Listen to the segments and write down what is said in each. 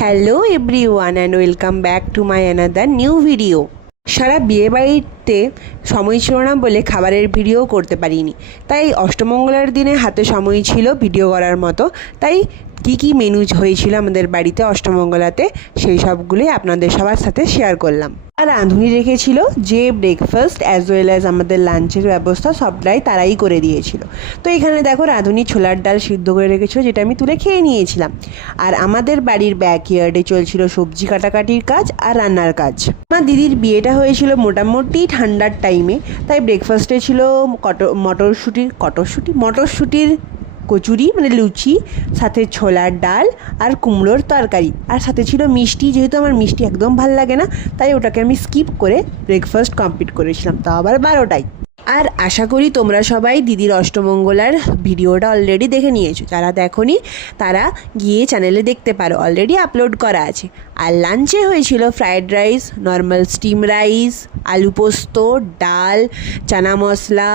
Hello everyone and welcome back to my another new video. সারা বিয়েবাড়িতে সময় ছিল না বলে খাবারের ভিডিও করতে পারিনি, তাই অষ্টমঙ্গলার দিনে হাতে সময় ছিল ভিডিও করার মতো। তাই কি কি মেনু হয়েছিল আমাদের বাড়িতে অষ্টমঙ্গলাতে সেই সবগুলোই আপনাদের সবার সাথে শেয়ার করলাম। আর রাঁধুনি রেখেছিল যে ব্রেকফাস্ট অ্যাজ ওয়েল অ্যাজ আমাদের লাঞ্চের ব্যবস্থা সবটাই তারাই করে দিয়েছিল। তো এখানে দেখো রাঁধুনি ছোলার ডাল সিদ্ধ করে রেখেছিল, যেটা আমি তুলে খেয়ে নিয়েছিলাম। আর আমাদের বাড়ির ব্যাকইয়ার্ডে চলছিল সবজি কাটাকাটির কাজ আর রান্নার কাজ। আমার দিদির বিয়েটা হয়েছিল মোটামুটি ঠান্ডার টাইমে, তাই ব্রেকফাস্টে ছিল মটরশুঁটির কচুরি মানে লুচি, সাথে ছোলার ডাল আর কুমড়োর তরকারি, আর সাথে ছিল মিষ্টি। যেহেতু আমার মিষ্টি একদম ভাল লাগে না, তাই ওটাকে আমি স্কিপ করে ব্রেকফাস্ট কমপ্লিট করেছিলাম, তাও আবার 12টায়। আর আশা করি তোমরা সবাই দিদির অষ্টমঙ্গলার ভিডিওটা অলরেডি দেখে নিয়েছো। যারা দেখোনি তারা গিয়ে চ্যানেলে দেখতে পারো, অলরেডি আপলোড করা আছে। আর লাঞ্চে হয়েছিল fried rice, normal steam rice, আলু পোস্ত, ডাল, চানা মশলা,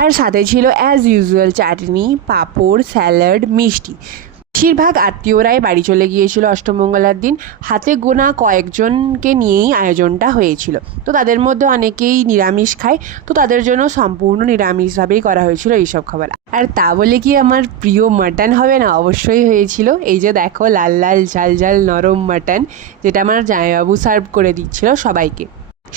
আর সাথে ছিল অ্যাজ ইউজুয়াল চাটনি, পাঁপড়, স্যালাড, মিষ্টি। বেশিরভাগ আত্মীয়রাই বাড়ি চলে গিয়েছিল অষ্টমঙ্গলার দিন। হাতে গোনা কয়েকজনকে নিয়েই আয়োজনটা হয়েছিল। তো তাদের মধ্যে অনেকেই নিরামিষ খায়, তো তাদের জন্য সম্পূর্ণ নিরামিষভাবেই করা হয়েছিল এইসব খাবার। আর তা বলে কি আমার প্রিয় মাটন হবে না? অবশ্যই হয়েছিল। এই যে দেখো লাল লাল ঝাল ঝাল নরম মাটন, যেটা আমার জামাইবাবু সার্ভ করে দিচ্ছিল সবাইকে।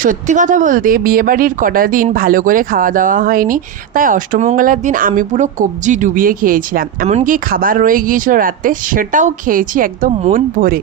সত্যি কথা বলতে বিয়েবাড়ির কটা দিন ভালো করে খাওয়া দাওয়া হয়নি, তাই অষ্টমঙ্গলার দিন আমি পুরো কবজি ডুবিয়ে খেয়েছিলাম। এমনকি খাবার রয়ে গিয়েছিল রাতে, সেটাও খেয়েছি একদম মন ভরে।